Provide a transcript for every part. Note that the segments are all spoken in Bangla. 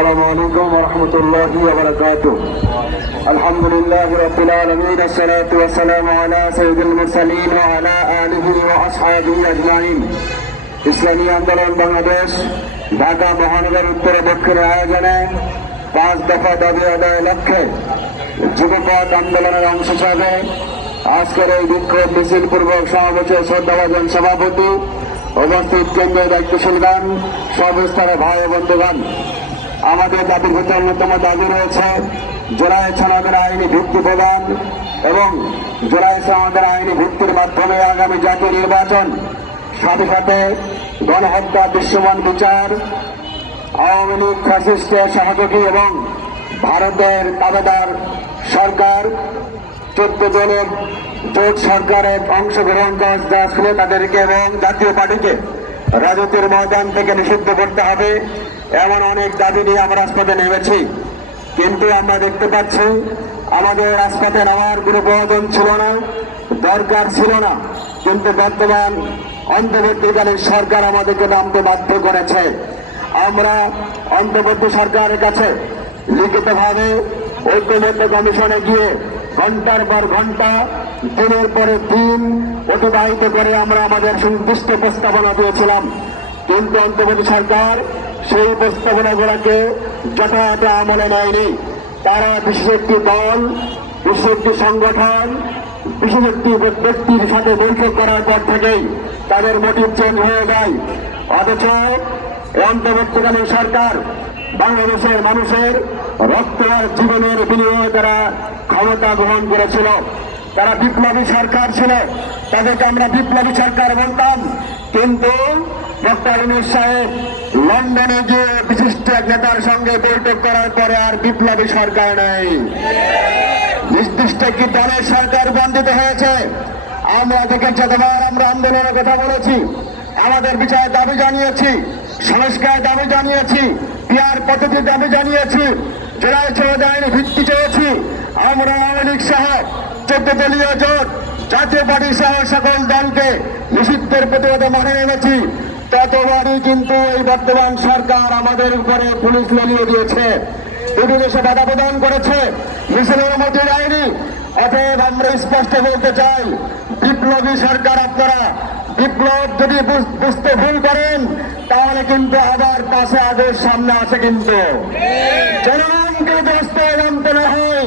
আসসালামু আলাইকুম ওয়া রাহমাতুল্লাহি ওয়া বারাকাতুহু। আলহামদুলিল্লাহি রাব্বিল আলামিন, আসসালাতু ওয়াসসালামু আলা সাইয়্যিদিল মুরসালিন ওয়া আলা আলিহি ওয়া আসহাবিহি আজমাইন। ইসলামী আন্দোলন বাংলাদেশ ঢাকা মহানগর উত্তর দক্ষিণের আয়োজনে 5 দফা দাবি আদায়ের লক্ষ্যে যুবপথ আন্দোলনের অংশ হিসাবে আজকের এই বিক্ষোভ মিছিল পূর্বক সমাবেশের শ্রদ্ধাভাজন সভাপতি, উপস্থিত কেন্দ্রীয় দায়িত্বশীলগণ, সর্বস্তরের ভাই ও বন্ধুগণ, আমাদের দাবির ভিতরে অন্যতম দাবি রয়েছে জুলাই সনদের আইনি ভিত্তি প্রদান এবং জুলাই সনদের আইনি ভিত্তির মাধ্যমে আগামী জাতীয় নির্বাচন, সাথে সাথে গণহত্যা দৃশ্যমান বিচার, আওয়ামী লীগ ফ্যাসিস্টের সহযোগী এবং ভারতের দাবেদার সরকার 14 দলের জোট সরকারের অংশগ্রহণ করে তাদেরকে এবং জাতীয় পার্টিকে রাজনীতির ময়দান থেকে নিষিদ্ধ করতে হবে, এমন অনেক দাবি নিয়ে আমরা রাজপথে নেমেছি। কিন্তু আমরা দেখতে পাচ্ছি আমাদের রাজপথে নামার কোনো প্রয়োজন ছিল না, দরকার ছিল না, কিন্তু বর্তমান অন্তর্বর্তীকালীন সরকার আমাদেরকে নামতে বাধ্য করেছে। আমরা অন্তর্বর্তী সরকারের কাছে লিখিতভাবে ঐক্যমত্য কমিশনে গিয়ে ঘন্টার পর ঘন্টা, দিনের পরে দিন অতিবাহিত করে আমরা আমাদের সুনির্দিষ্ট প্রস্তাবনা দিয়েছিলাম, কিন্তু অন্তর্বর্তী সরকার সেই প্রস্তাবনাগুলোকে যথাযথ আমলে নেয়নি। তারা বিশেষ একটি দল, বিশেষ একটি সংগঠন, বিশেষ একটি ব্যক্তির সাথে বৈঠক করার পর থেকেই তাদের মোটিভ চেঞ্জ হয়ে যায়। অথচ অন্তর্বর্তীকালীন সরকার বাংলাদেশের মানুষের রক্ত আর জীবনের বিনিময়ে তারা ক্ষমতা গ্রহণ করেছিল। তারা বিপ্লবী সরকার ছিল, তাদেরকে আমরা বিপ্লবী সরকার বলতাম। কিন্তু ডক্টর ইউনূস সাহেব লন্ডনে গিয়ে বিশিষ্ট এক নেতার সঙ্গে বৈঠক করার পরে আর বিপ্লবী সরকার নেই, নির্দিষ্ট একটি দলের সরকার বঞ্চিত হয়েছে। আমরা দেখে যতবার আমরা আন্দোলনের কথা বলেছি, আমাদের বিচারের দাবি জানিয়েছি, সংস্কারের দাবি জানিয়েছি, পিয়ার পদ্ধতির দাবি জানিয়েছি, জুলাই সনদ আইনি ভিত্তি চেয়েছি, আমরা আওয়ামী লীগ সহ 14 দলীয় জোট, জাতীয় পার্টি সহ সকল দলকে নিষিদ্ধের প্রতিবাদে মাঠে নেমেছি। ততবারই কিন্তু এই বর্তমান সরকার আমাদের উপরে পুলিশ লেলিয়ে দিয়েছে, বিভিন্ন দেশে বাধা প্রদান করেছে, মিছিলের অনুমতি দেয়নি। অতএব আমরা স্পষ্ট বলতে চাই, বিপ্লবী সরকার আপনারা বিপ্লব যদি বুঝতে ভুল করেন তাহলে কিন্তু আবার 5 আগস্ট সামনে আসে, কিন্তু জনগণকে ব্যবস্থায় জানতে না হয়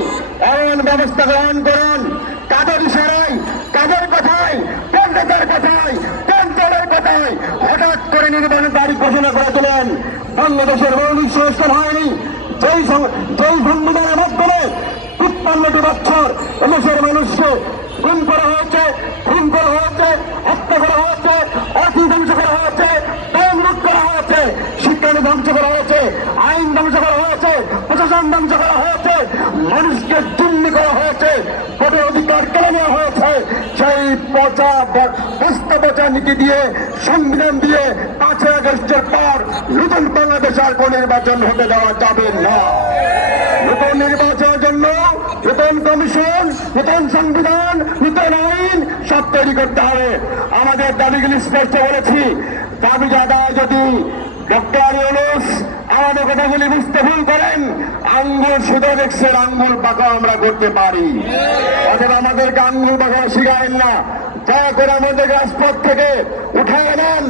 এমন ব্যবস্থা গ্রহণ করুন। কাদের ইশারায়, কাদের কথায়, কোন নেতার কথায়, কোন দলের কথায় হঠাৎ করে নির্বাচনের তারিখ ঘোষণা করে দিলেন? বাংলাদেশের মৌলিক সংস্কার হয়নি, যেই সংবিধানের মাধ্যমে 53টি বছর দেশের মানুষকে খুন করা হয়েছে, খুন করা হয়েছে, হত্যা করা হয়েছে, অর্থ ধ্বংস করা হয়েছে, ব্যাংক লুট করা হয়েছে, শিক্ষাকে ধ্বংস করা হয়েছে, আইন ধ্বংস করা হয়েছে, প্রশাসন ধ্বংস করা হয়েছে, মানুষকে জিম্মি করা হয়েছে, ভোটের অধিকার কেড়ে নেওয়া হয়েছে। সেই পচা নীতি দিয়ে, সংবিধান দিয়ে 5 আগস্টের পর নতুন বাংলাদেশ আর কোন নির্বাচন হতে দেওয়া যাবে না। নতুন নির্বাচনের জন্য নতুন কমিশন, নতুন সংবিধান, নতুন আইন সব তৈরি করতে হবে। আমাদের দাবিগুলি স্পষ্ট বলেছি। দাবি আদায় যদি ডক্টর ইউনূস আমাদের কথাগুলি বুঝতে ভুল করেন, আঙ্গুল শুধু দেখছেন, আঙ্গুল বাঁকা আমরা করতে পারি। অথবা আমাদেরকে আঙ্গুল বাঁকা শিখায়েন না, দয়া করে আমাদের রাজপথ থেকে উঠে নেন।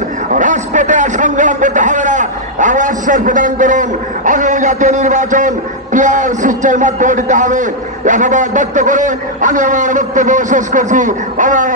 রাজপথে আর সংগ্রাম করতে হবে না, আমার আশ্বাস প্রদান করুন। আগামী জাতীয় নির্বাচন পিয়ার সিস্টেমের মাধ্যমে দিতে হবে। এখন ব্যক্ত করে আমি আমার বক্তব্য শেষ করছি। আমার